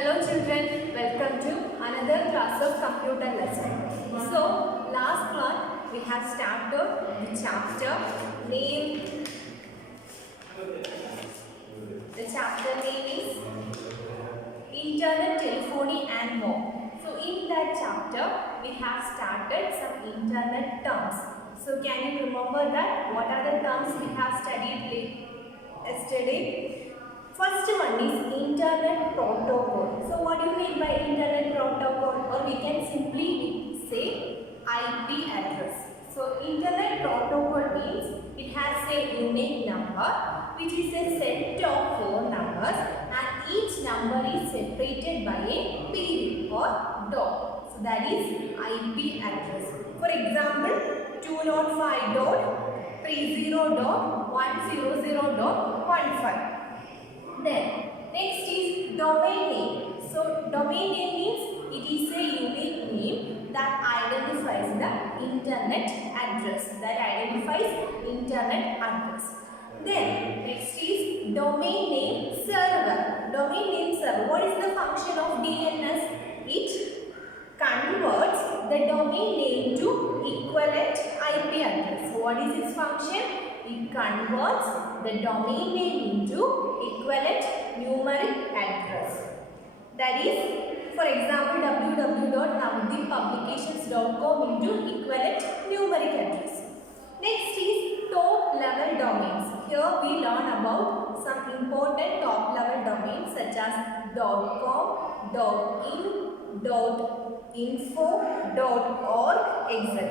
Hello children, welcome to another class of computer lesson. So last class we have started the chapter name. The chapter name is Internet, Telephony and more. So in that chapter we have started some internet terms. So can you remember that? What are the terms we have studied yesterday? First one is internet protocol. So what do you mean by internet protocol? Or we can simply say IP address. So internet protocol means it has a unique number which is a set of 4 numbers and each number is separated by a period or dot. So that is IP address. For example, 205.30.100.15. Then next is domain name. So domain name means it is a unique name that identifies the internet address. Then next is domain name server. Domain name server. What is the function of DNS? It converts the domain name to equivalent IP address. So what is its function? It converts the domain name into equivalent numeric address. That is, for example, www.navdeeppublications.com into equivalent numeric address. Next is top level domains. Here we learn about some important top level domains such as .com, .in, .info, .org, etc.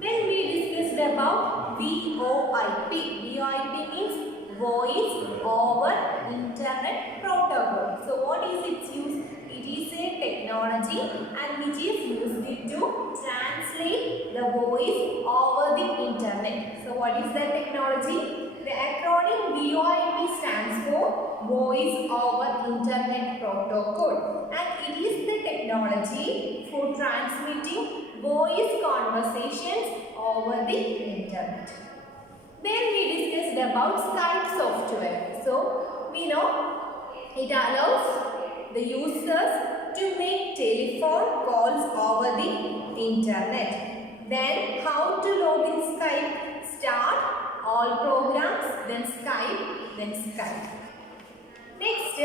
Then we discussed about VoIP. VoIP means Voice over Internet Protocol. So what is its use? It is a technology and which is used to translate the voice over the internet. So what is that technology? The acronym VoIP stands for Voice over Internet Protocol and it is the technology for transmitting voice conversations over the internet. Then we discussed about Skype software. So we know it allows the users to make telephone calls over the internet. Then how to log in Skype? Start all programs, then Skype. Next,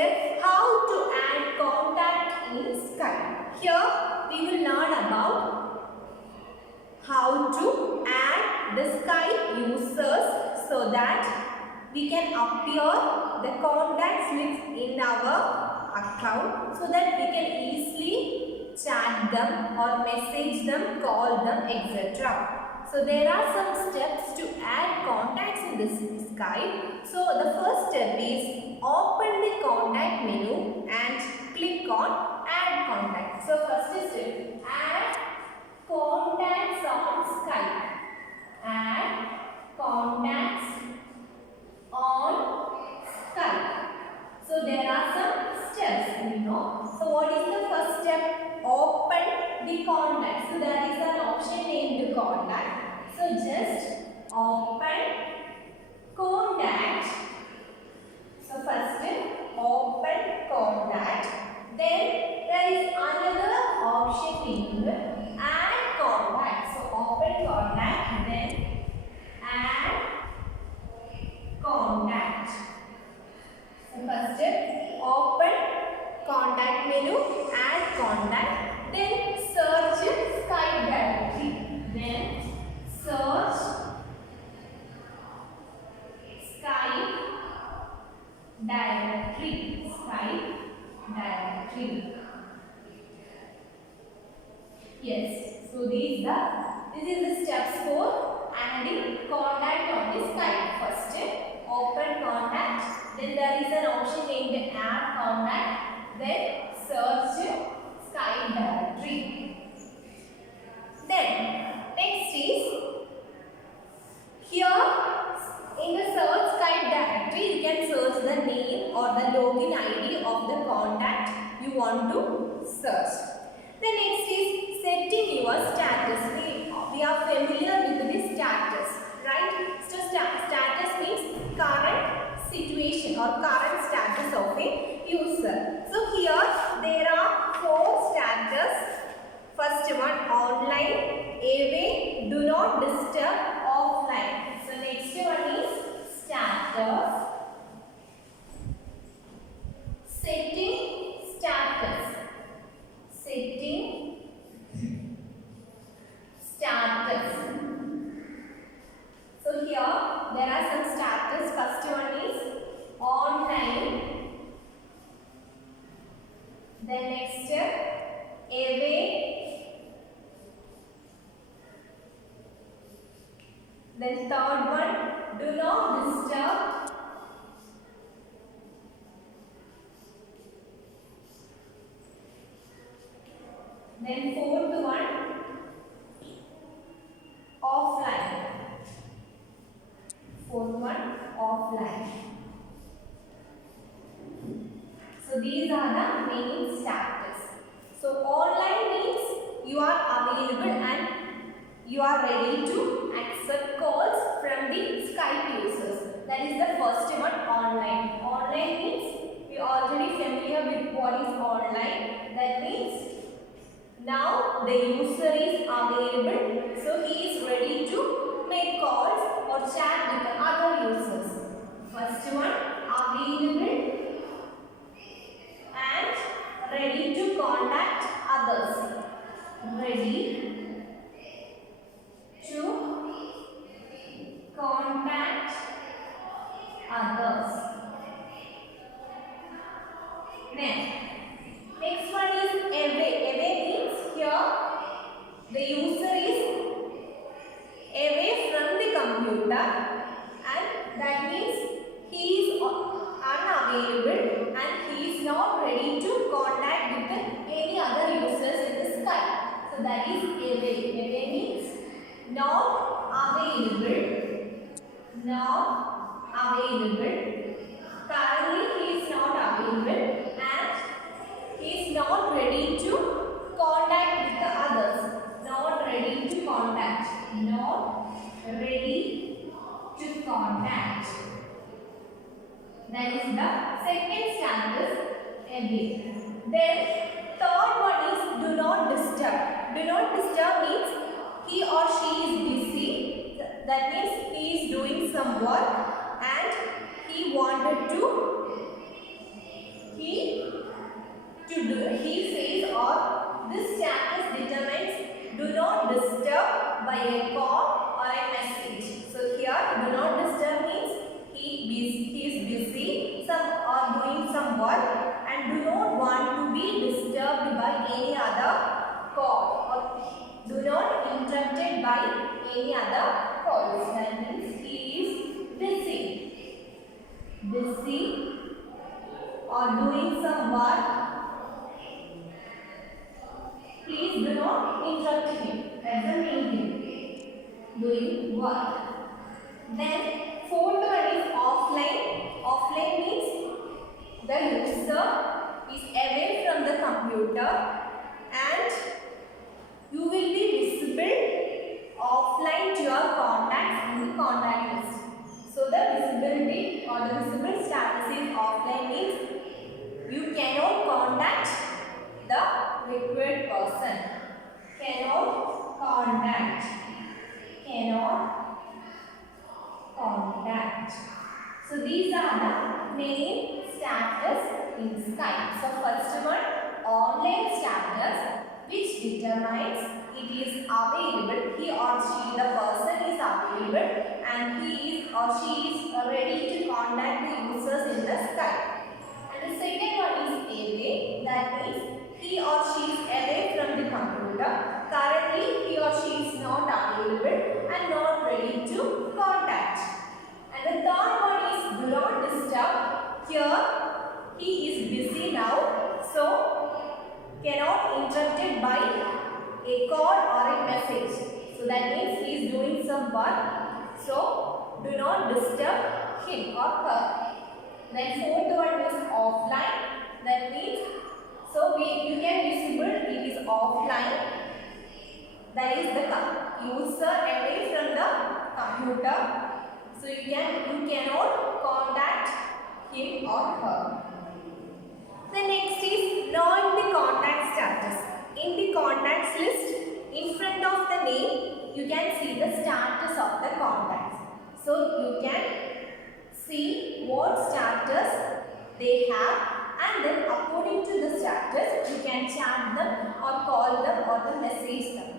how to add contact in Skype. Here we will learn about how to add the Skype users so that we can appear the contacts list in our account so that we can easily chat them or message them, call them, etc. So there are some steps to add contacts in this Skype. So the first step is open the contact menu and click on add contact. So first step, add contacts on Skype. Add contacts on Skype. So there are some steps, you know. So what is the first step? Open the contact. So there is an option named contact. So just open contact. So first step, open contact. Then there is another option named add contact. So open contact, then add contact. So first step, open contact menu, add contact, then search Skype directory. Then search Skype directory. Yes. So this is the steps for adding contact on the Skype. First step, open contact. Then there is an option named add contact. Then search Skype directory. Then next is here in the search Skype directory you can search the name or the login ID of the contact you want to search. The next is setting your status. We are familiar with this status, right? So status means current situation or current status of a user. So here First one, online, away, do not disturb, offline. So next one is status, setting status, setting status. So here there are some status. First one is online, then next away, then third one, do not disturb, then fourth one, offline, fourth one, offline. So these are the main status. So online means you are available and you are ready to accept calls from the Skype users. That is the first one, online. Online means we are already familiar with what is online. That means now the user is available, so he is ready to make calls or chat with the other users. First one, available and ready to contact others. Ready to contact others. Next one is away. Away means here the user is away from the computer, and that means he is unavailable and he is not ready to contact with any other users in the Skype. So that is away. Away means not available. Not available. Currently he is not available and he is not ready to contact with the others. Not ready to contact. Not ready to contact. That is the second status, away. Then third one is do not disturb. Do not disturb means he or she is busy. That means he is doing some work and he wanted to he says, or this status determines do not disturb by a call or a message. So here do not disturb means he is busy or doing some work and do not want to be disturbed by any other call or do not interrupted by any other calls. That means he is busy or doing some work. Please do not interrupt him. That's the main thing. Doing work. Then fourth one is offline. Offline means the user is away from the computer and you will be visible offline to your contacts in the contact list. So the visibility or the visible status is offline means you cannot contact the required person. Cannot contact. So these are the main status in Skype. So first one, online status, which determines it is available, he or she, the person is available and he is or she is ready to contact the users in the Skype. And the second one is away, that means he or she is away from the computer. Currently, he or she is not available and not ready to contact. And the third one is do not disturb. Here, he is busy now, so cannot interrupted by a call or a message. So that means he is doing some work. So do not disturb him or her. Then fourth one is offline. That means you can visible it is offline. That is the user away from the computer. So you cannot contact him or her. The next is knowing the contact status. In the contacts list, So you can see what starters they have, and then according to the starters you can chat them or call them or to message them.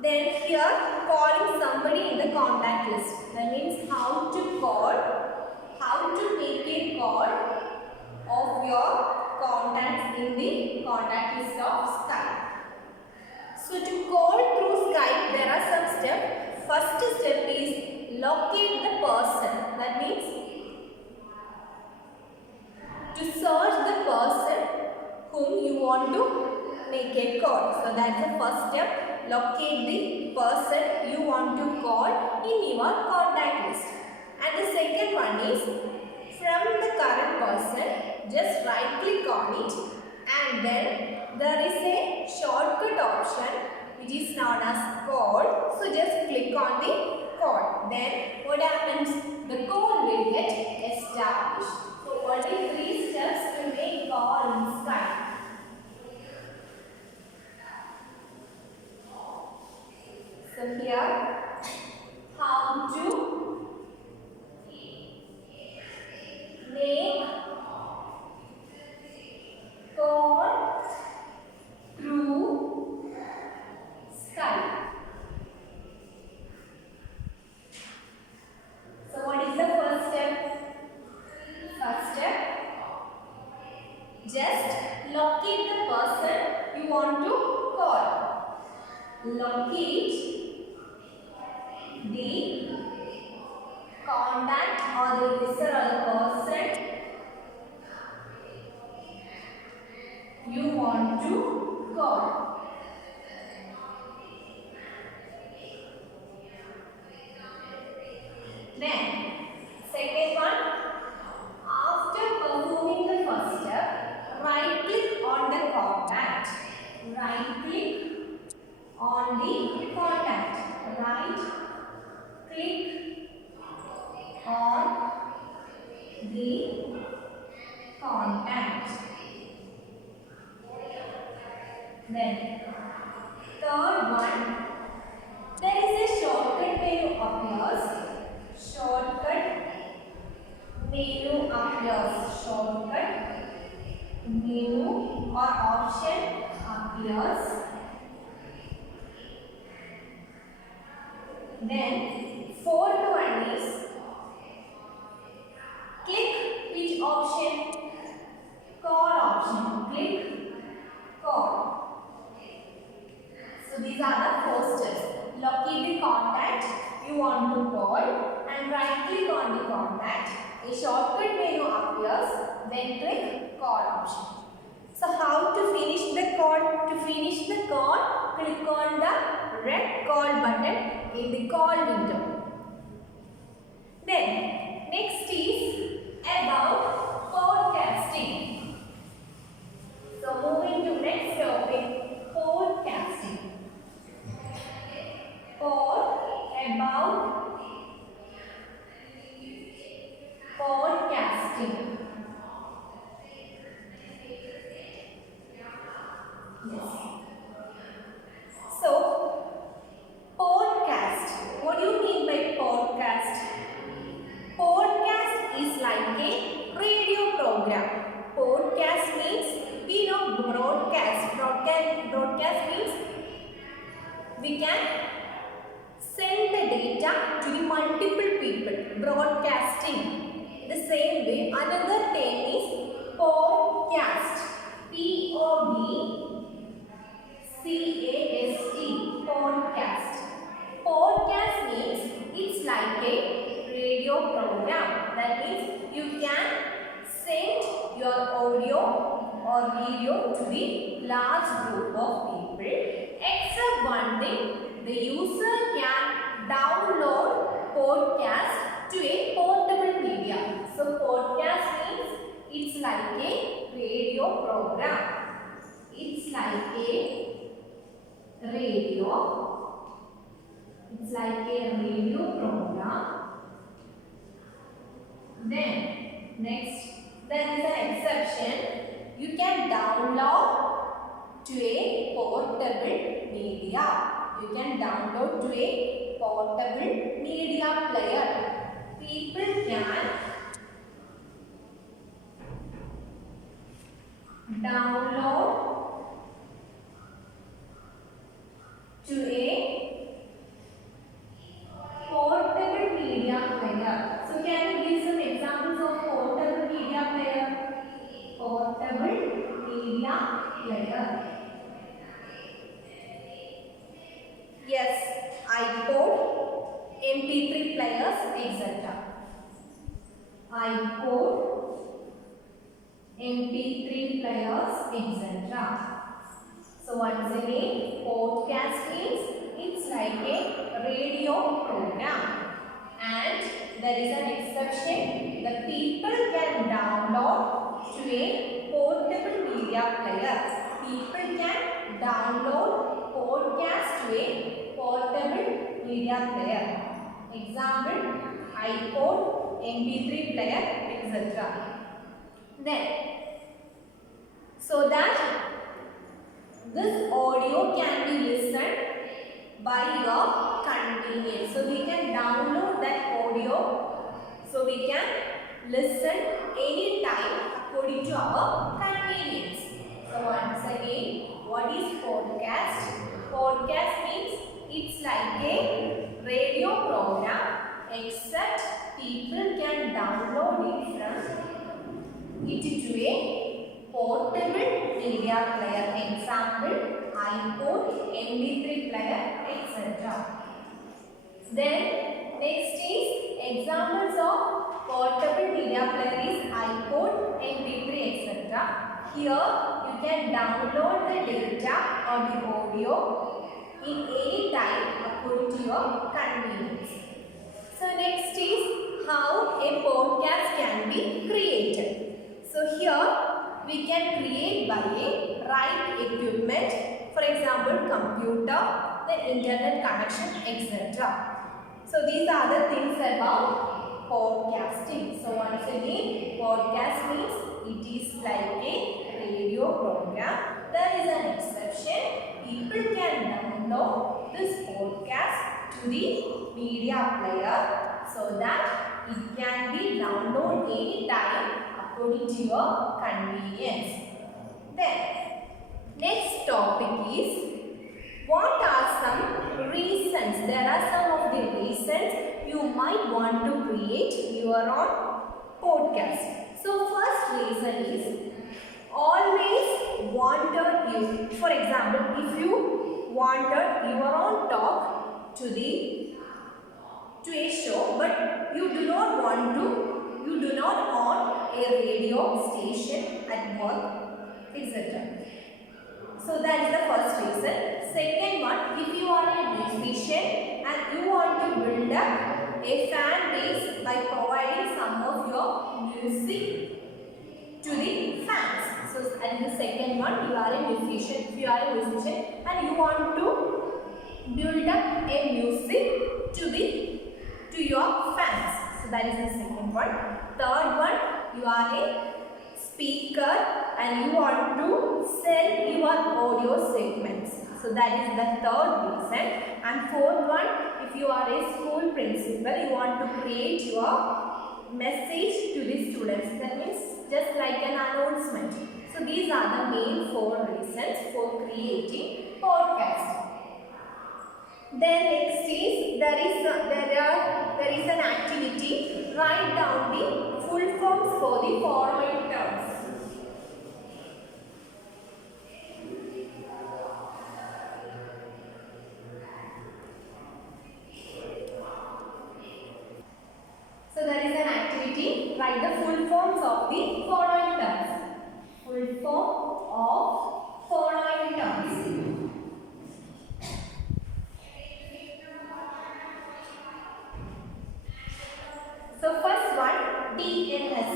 Then here calling somebody in the contact list. That means how to call, how to make a call of your contacts in the contact list of Skype. So to call through Skype there are some steps. First step is locate the person. That means to search the person whom you want to make a call. So that's the first step. Locate the person you want to call in your contact list. And the second one is from the current person, just right click on it, and then there is a shortcut option which is known as call. So just click on the call. Then what happens? The call will get established. So only 3 steps to make call in Skype. So here, how to make call through Skype. So what is the first step? First step, just locate the person you want to call. Locate the contact or the user or the person you want to call. Then, second one, after performing the first step, right click on the contact. Right click on the contact. Right click on the contact. Then third one, there is a shortcut menu appears. Shortcut menu appears. Shortcut menu or option appears. Then fourth one is click which option? Call option. Click call. So these are the 4 steps. Locate the contact you want to call and right click on the contact. A shortcut menu appears. Then click call option. So how to finish the call? To finish the call, click on the red call button in the call window. Then next is about podcasting. So moving to next topic, podcasting. Or about podcasting. Yes. So podcast. What do you mean by podcast? Podcast is like a radio program. Podcast means we know broadcast. Broadcast means we can send the data to the multiple people. Broadcasting. The same way, another term is podcast. P-O-D-C-A-S-T. Podcast. Podcast means it's like a radio program. That means you can send your audio or video to the large group of people. Except one thing, the user can download podcast to a portable media. So podcast means it's like a radio program. It's like a radio. It's like a radio program. Then next, there is an exception. You can download to a portable media. You can download to a portable media player. people can download to a portable media player. So can you give some examples of portable media player? Portable media player. Yes, iPod, MP3 players, etc. iPod, MP3 players, etc. So what is the name? Podcast means it's like a radio program. And there is an exception. The people can download to a portable media player. People can download podcast to a portable media player. Example, iPod, MP3 player, etc. Then, so that this audio can be listened by your convenience. So we can download that audio. So we can listen anytime according to our convenience. So once again, what is podcast? Podcast means it's like a radio program, except people can download it from it to a portable media player. Example, iPod, MP3 player, etc. Then next is examples of portable media player is iPod, MP3, etc. Here you can download the data or the audio in any time according to your convenience. So next is how a podcast can be created. So here we can create by a right equipment, for example computer, the internet connection, etc. So these are the things about podcasting. So once again, podcast means it is like a radio program. There is an exception. People can download this podcast to the media player so that it can be downloaded anytime according to your convenience. Then, next topic is what are some reasons? There are some of the reasons you might want to create your own podcast. So, first reason is always wanted you. For example, if you wanted your own talk to a show, but you do not own a radio station at work, etc. So that is the first reason. Second one, if you are a musician and you want to build up a fan base by providing some of your music to the fans. So and the second one, you are a musician. If you are a musician and you want to build up a music to your fans. So that is the second one. Third one, you are a speaker and you want to sell your audio segments. So that is the third reason. And fourth one, if you are a school principal, you want to create your message to the students. That means just like an announcement. So these are the main four reasons for creating podcast. Then next is there is an activity. Write down the full forms for the following terms. So there is an activity. Write the full forms of the following terms. Full form of following terms. So first one, DNS.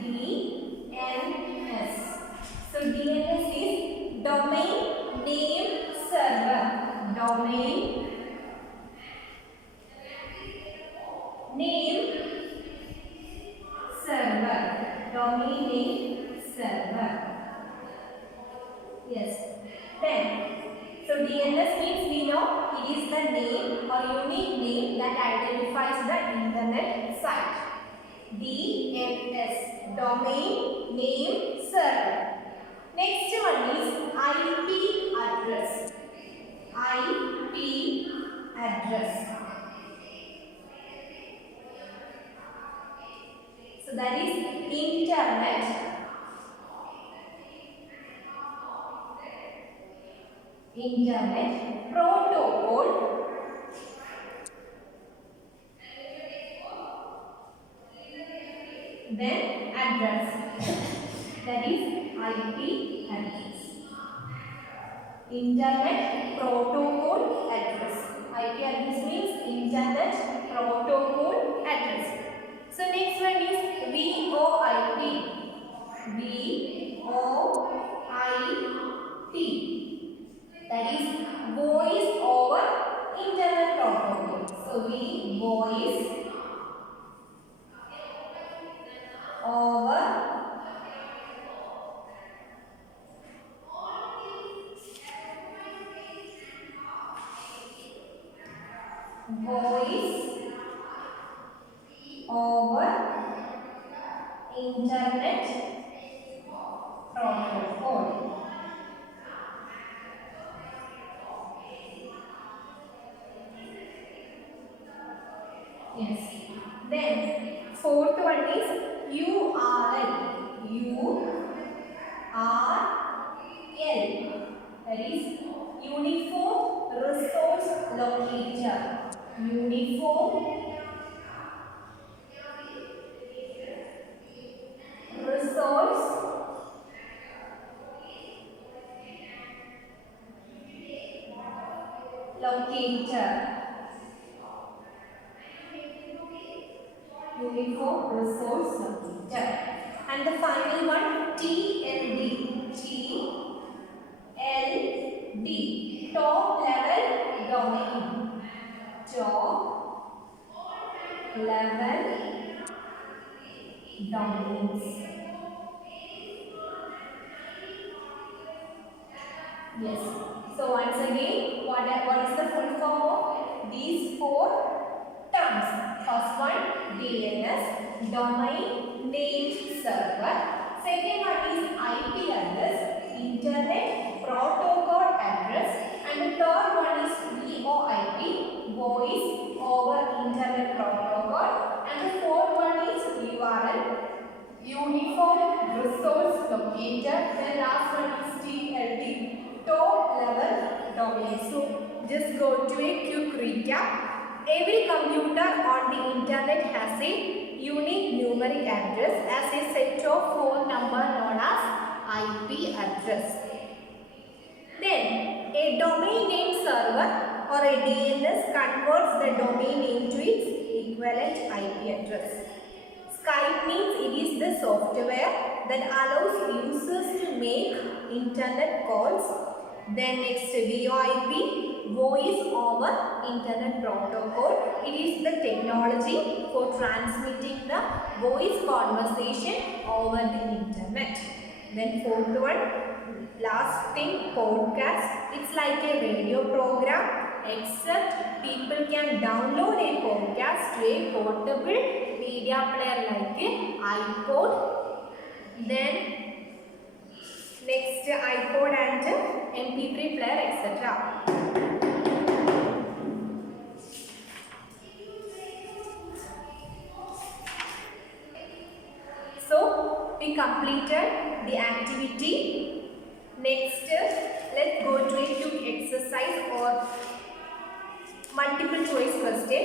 DNS. So DNS is domain name server. Domain name server. Domain name server. Yes. Then, so DNS means we know it is the name or unique name that identifies the internet internet site. DNS, domain name server. Next one is IP address. IP address. So that is internet protocol. Then address. That is IP address. Internet protocol address. IP address means internet protocol address. So next one is VoIP. VoIP. That is voice over internet protocol. So voice over internet protocol. Yes. Then fourth one is URL. That is Uniform Resource Locator. Uniform Resource Locator. Uniform Resource Locator. And the final one, TLD. TLD. Top level domain. Top level domains. Yes. So once again, what is the full form of these four terms? First one, DNS, domain name server. Second one is IP address, internet protocol address. And the third one is VoIP, voice over internet protocol. And the fourth one is URL, uniform resource locator. Then last one is TLD, top level domain. So just go to a quick recap. Every computer on the internet has a unique numeric address as a set of phone number known as IP address. Then a domain name server or a DNS converts the domain name to its equivalent IP address. Skype means it is the software that allows users to make internet calls. Then next, VoIP, voice over internet protocol. It is the technology for transmitting the voice conversation over the internet. Then fourth one, last thing, podcast. It's like a radio program, except people can download a podcast to a portable media player like a iPod. Then next, iPod and MP3 player, etc. So we completed the activity. Next, let's go to a quick exercise or multiple choice question.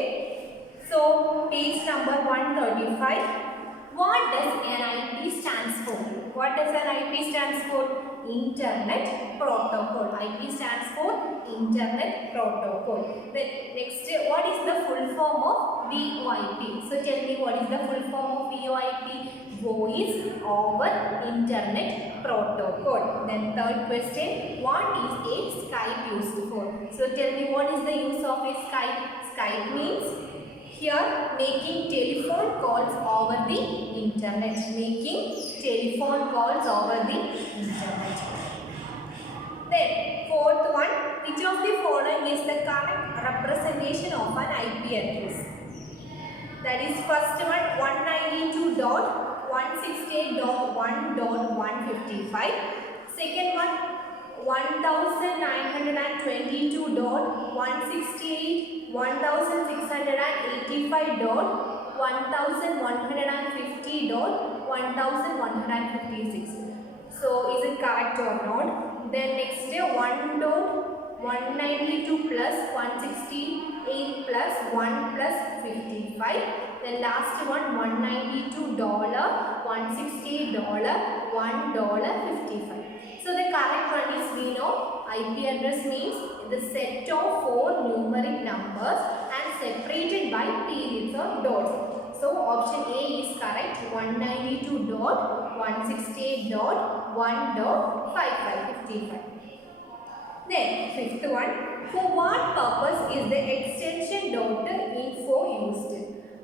So page number 135. What does NIP stands for? What does NIP stands for? Internet protocol. IP stands for internet protocol. Then next, what is the full form of VoIP? So tell me, what is the full form of VoIP? Voice over internet protocol. Then third question, what is a Skype used for? So tell me, what is the use of a Skype? Skype means here making telephone calls over the internet. Making telephone calls over the internet. Then fourth one, which of the following is the correct representation of an IP address? That is first one 192.168.1.155. Second one 1922.168, 1685.1150.1156. So is it correct or not? Then next 1.192 plus 168 plus 1 plus 55. Then last one $192, $168, $1.55. So the correct one is, we know IP address means the set of 4 numeric numbers and separated by periods or dots. So option A is correct, 192.168.1.55. Then fifth one, for what purpose is the extension .info used?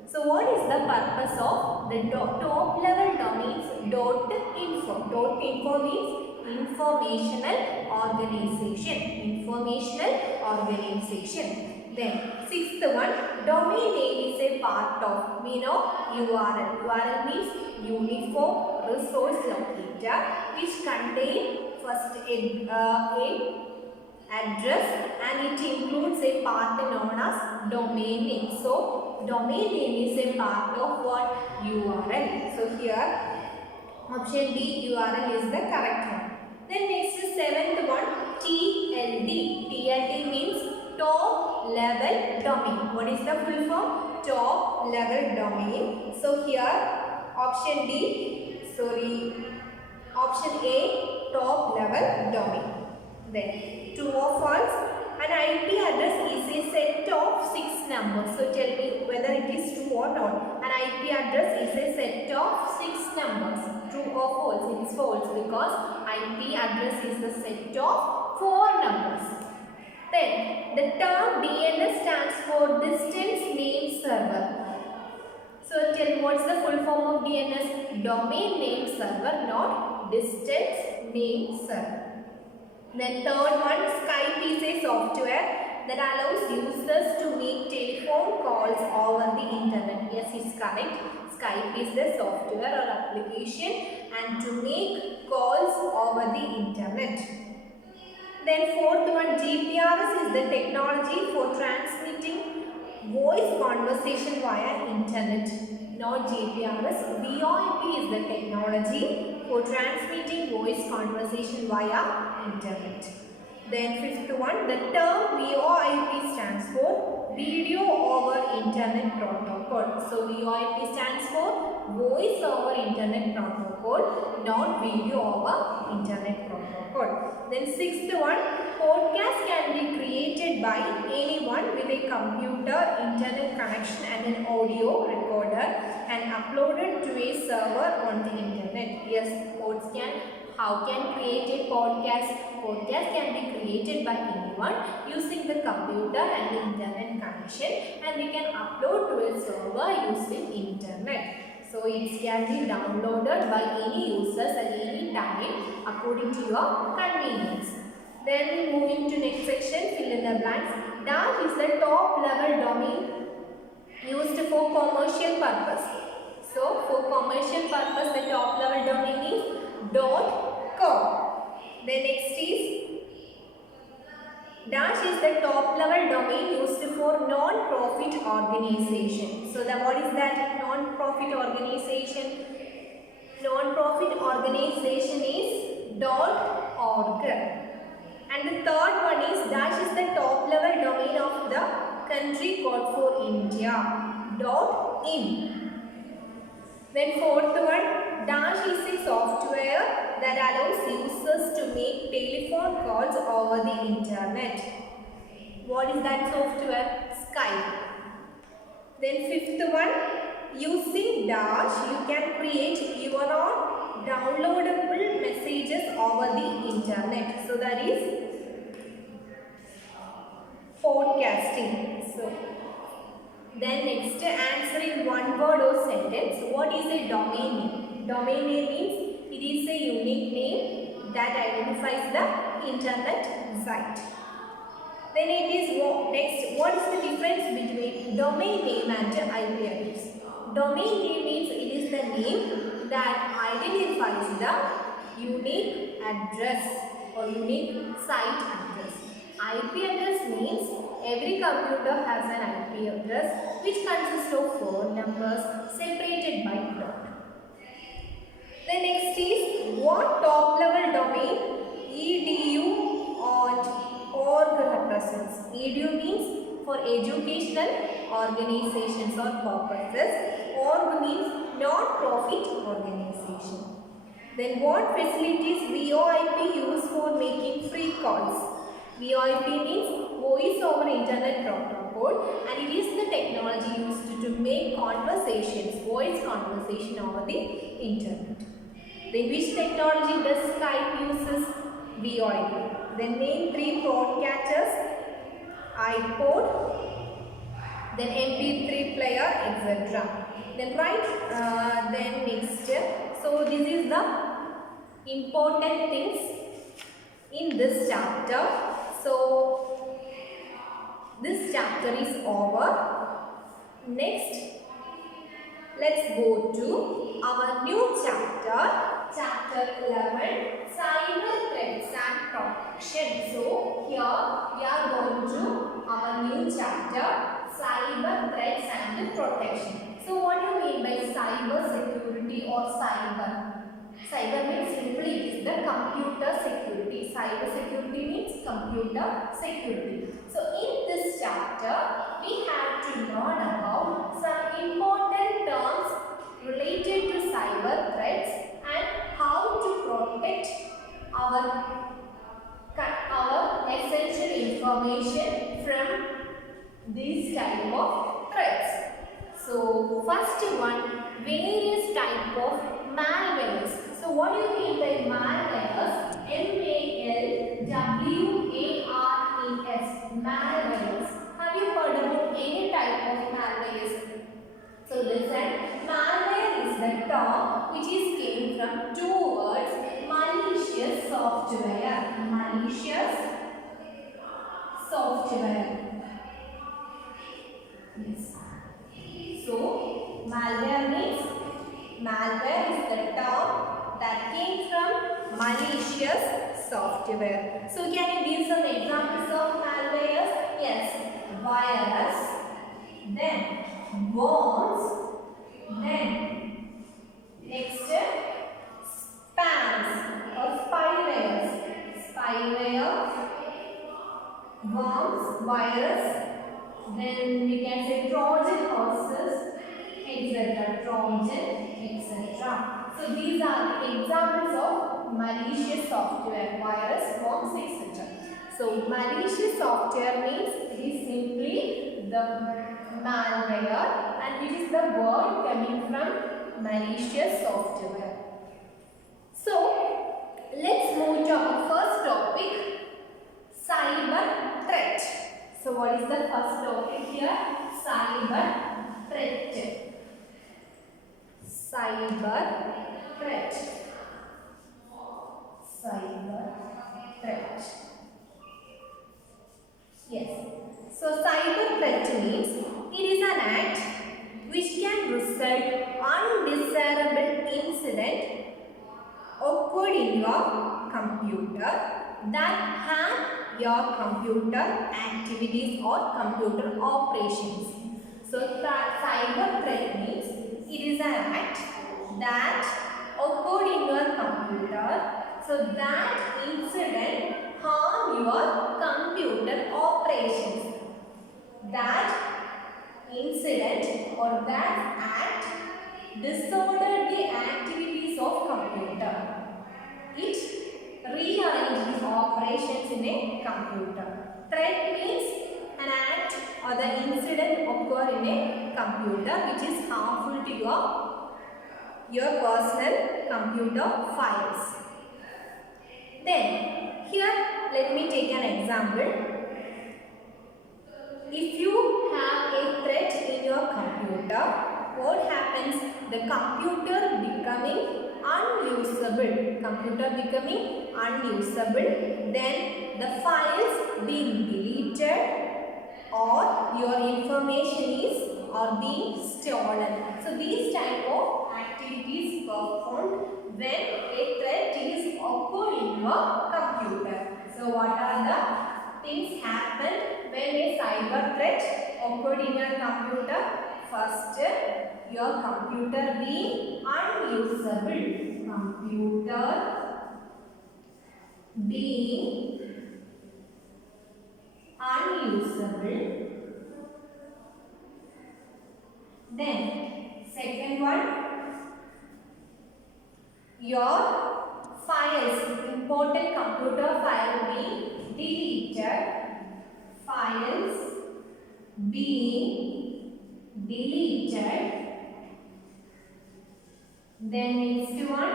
So what is the purpose of the top level domains .info? .info means informational organization. Informational organization. Then sixth one, domain name is a part of, we know URL. URL means Uniform Resource Locator, which contain first a address and it includes a part known as domain name. So domain name is a part of what? URL. So here option D, URL is the correct one. Then next is seventh one, TLD. TLD means top level domain. What is the full form? Top level domain. So here option D, option A, top level domain. Then true or false? An IP address is a set of 6 numbers. So tell me whether it is true or not. An IP address is a set of 6 numbers. True or false? It is false because IP address is the set of 4 numbers. Then the term DNS stands for Distance Name Server. So tell me what's the full form of DNS? Domain Name Server, not Distance Name Server. Then third one, Skype is a software that allows users to make telephone calls over the internet. Yes, it's correct. Skype is the software or application and to make calls over the internet. Then fourth one, GPRS is the technology for transmitting voice conversation via internet. Not GPRS. VoIP is the technology for transmitting voice conversation via internet. Then fifth one, the term VoIP stands for Video over Internet Protocol. So VoIP stands for Voice over Internet Protocol, not Video over Internet Protocol. Then sixth one, podcast can be created by anyone with a computer, internet connection and an audio recorder and uploaded to a server on the internet. Yes, how can create a podcast? Podcast can be created by anyone using the computer and the internet connection and we can upload to a server using internet. So it can be downloaded by any users at any time according to your convenience. Then moving to next section, fill in the blanks. Dash is the top level domain used for commercial purpose. So for commercial purpose, the top level domain is .com. Then next is Dash is the top level domain used for non-profit organization. So what is that non-profit organization? Non-profit organization is .org. And the third one is Dash is the top level domain of the country code for India. .in. Then fourth one, Dash is a software that allows users to make telephone calls over the internet. What is that software? Skype. Then fifth one, using Dash you can create your own downloadable messages over the internet. So that is podcasting. So then next, answer in one word or sentence. What is a domain name? Domain name means it is a unique name that identifies the internet site. Then it is next, what is the difference between domain name and IP address? Domain name means it is the name that identifies the unique address or unique site address. IP address means every computer has an IP address which consists of 4 numbers separated by dot. The next is what top level domain EDU and org represents. EDU means for educational organizations or purposes. Org means non-profit organization. Then what facilities VoIP use for making free calls? VoIP means voice over internet protocol, and it is the technology used to make conversations, voice conversation over the internet. Then which technology does Skype uses? VoIP. Then name 3 broadcasters: iPod, then MP3 player, etc. Then then next. So this is the important things in this chapter. So this chapter is over. Next, let's go to our new chapter. Chapter 11, Cyber Threats and Protection. So here we are going to our new chapter, Cyber Threats and Protection. So what do you mean by cyber security or cyber? Cyber means simply it is the computer security. Cyber security means computer security. So in this chapter, we have to learn about some important terms related to cyber threats and how to protect our essential information from these type of threats. So first one, various type of malwares. So what do you mean by malwares? M-A-L-W-A-R-E-S, malwares. Have you heard about any type of malwares? So listen, malware is the term which is came from 2 words, malicious software. Malicious software. Yes. So malware is the term that came from malicious software. So can you give some examples of malwares? Yes, virus, then worms, then next spams or spywares. Spyware, worms, virus, then we can say Trojan horses, etc. Trojan, etc. So these are the examples of malicious software, virus, worms, etc. So malicious software means it is simply the malware, and it is the word coming from malicious software. So let's move to our first topic, cyber threat. So what is the first topic here? Cyber threat. Cyber threat. Cyber threat. Yes. So cyber threat means it is an act which can result undesirable incident occurred in your computer that have your computer activities or computer operations. So cyber threat means it is an act that occurred in your computer, so that incident harm your computer operations. That incident or that act disordered the activities of computer. It rearranges the operations in a computer. Threat means an act or the incident occur in a computer which is harmful to your personal computer files. Then here let me take an example. If you have a threat in your computer, what happens? The computer becoming unusable, then the files being deleted or your information is or being stolen. So these type of activities performed when a threat is occurred in your computer. So what are the things happen when a cyber threat occurred in your computer? First, your computer being unusable. Computer being unusable. Then second one, your files, important computer file being deleted. Files being deleted. Then next one,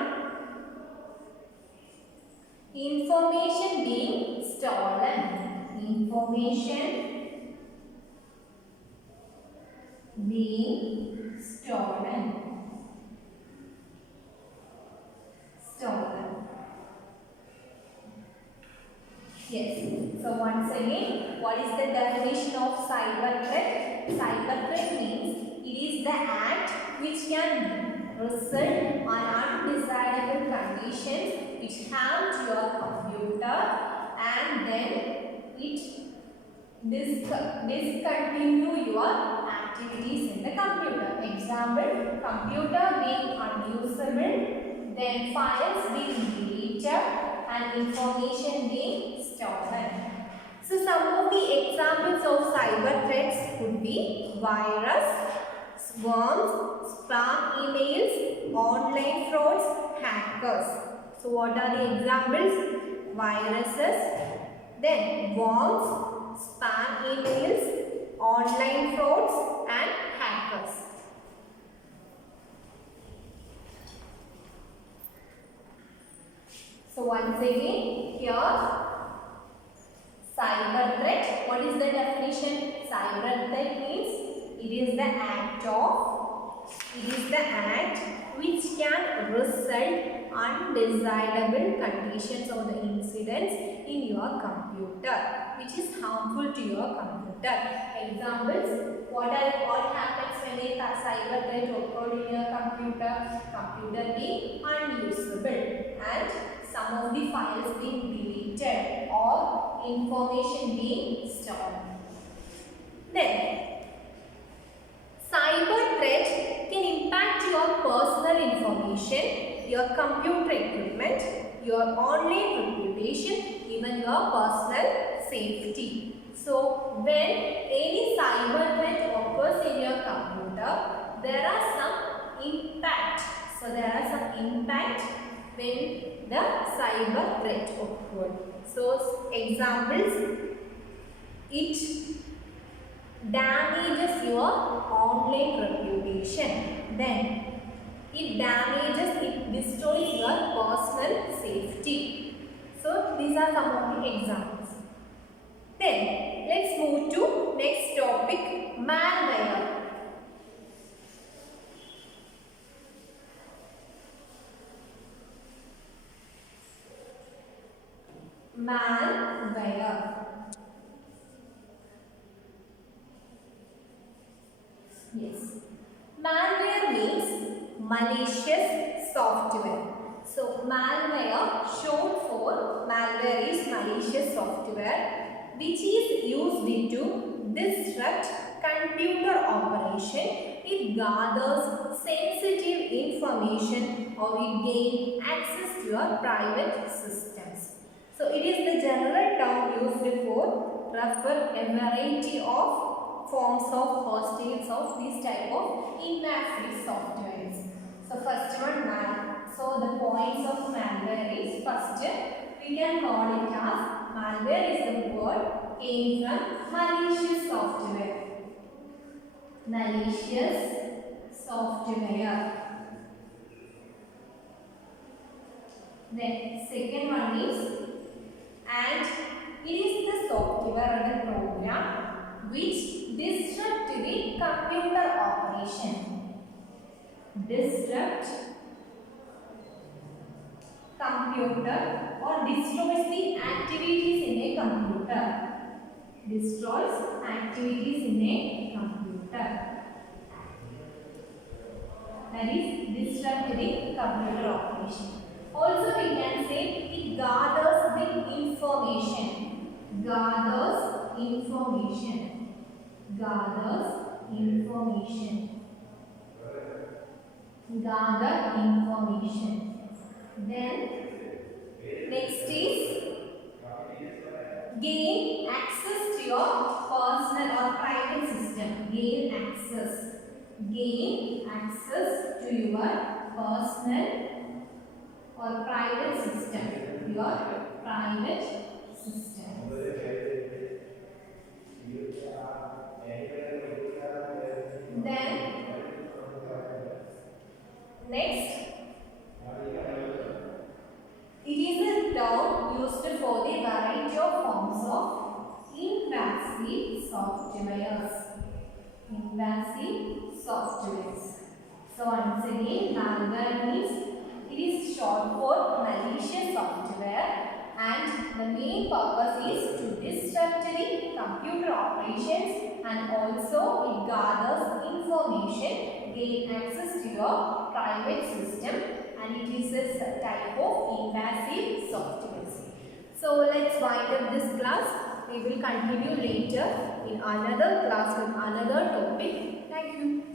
information being stolen. Information being stolen. Yes. So once again, what is the definition of cyber threat? Cyber threat means it is the act which can result on undesirable conditions which harm to your computer, and then it discontinue your activities in the computer. Example, computer being unusable, then files being deleted, and information being stolen. So some of the examples of cyber threats could be virus, worms, spam emails, online frauds, hackers. So what are the examples? Viruses, then worms, spam emails, online frauds, and hackers. So once again, here cyber threat. What is the definition? Cyber threat means it is the act which can result undesirable conditions or the incidents in your computer which is harmful to your computer. Examples, what happens when a cyber threat occurred in your computer? Computer being unusable and some of the files being deleted or information being stolen. Then cyber threat can impact your personal information, your computer equipment, your online reputation, even your personal safety. So when any cyber threat occurs in your computer, there are some impact. So there are some impact when the cyber threat occurred. So examples, it damages your online reputation. Then it destroys your personal safety. So these are some of the examples. Then let's move to next topic, malware. Malware. Yes. Malware means malicious software. So malware, short for malware, is malicious software which is used to disrupt computer operation. It gathers sensitive information or it gains access to your private systems. So it is the general term used for refer a variety of forms of hostings of this type of invasive softwares. So first one, so the points of malware is, first we can call it as malware is the word came from malicious software. Malicious software. Then second one is, and it is the software or the program which disrupt the computer operation. Disrupt computer or destroys the activities in a computer. Destroys activities in a computer. that is disrupt the computer operation. Also we can say it gathers the information. Gathers information. Gathers information. Gather information. Then next is gain access to your personal or private system. Gain access. Gain access to your personal or private system. Your private system. Then next, it is a term used for the variety of forms of invasive softwares. Invasive softwares. So once again, malware means it is short for malicious software, and the main purpose is to disrupt the computer operations, and also it gathers information, gain access to your private system, and it is a type of invasive softwares. So let's wind up this class. We will continue later in another class with another topic. Thank you.